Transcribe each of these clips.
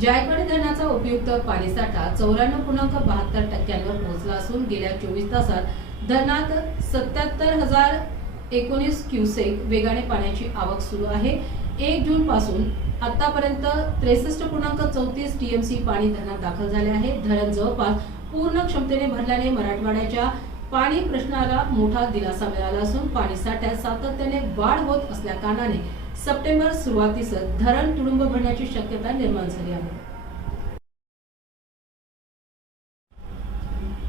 जायकवाडी धरणाचा उपयुक्त पाणीसाठा 94.72% पोहोचला असून गेल्या 24 तासात धरणात 77,019 क्युसेक वेगाने पाण्याची आवक सुरू आहे। 1 जून पासून आतापर्यंत 63.34 टीएमसी पाणी धरणात दाखल झाले आहे। धरण जवळपास पूर्ण क्षमतेने भरल्याने मराठवाड्याच्या पाणी प्रश्नाला मोठा दिलासा मिळाला असून पाणी साठ्यात सातत्याने वाढ होत असल्याकारणाने सप्टेंबर सुरुवातीस धरण तुडुंब भरण्याची शक्यता निर्माण झाली आहे।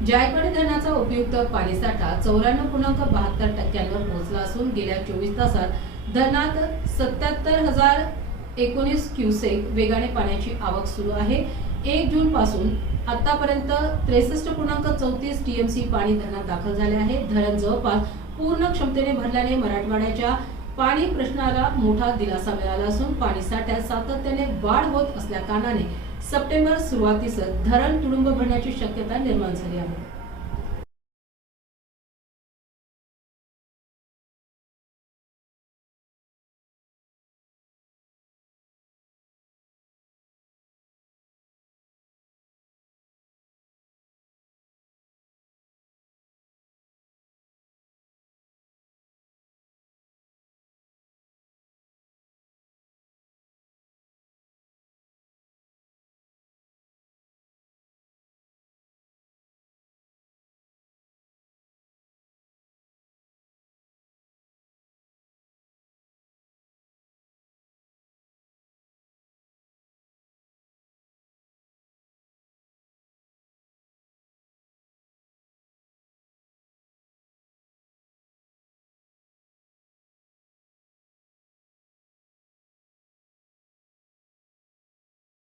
जायकवाडी धरणाचा उपयुक्त पाणीसाठा 94.72% पोहोचला असून गेल्या 24 तासात धरणात 77,019 क्युसेक वेगाने पाण्याची आवक सुरू आहे। 1 जून पासून आतापर्यंत 63.34 टीएमसी पाणी धरणात दाखल झाले आहे। धरण जवळपास पूर्ण क्षमतेने भरल्याने मराठवाड्याच्या पाणी प्रश्नाला मोठा दिलासा मिळाला असून पाणी साठ्यात सातत्याने वाढ होत असल्याकारणाने सप्टेंबर सुरुवातीस धरण तुडुंब भरण्याची शक्यता निर्माण झाली आहे।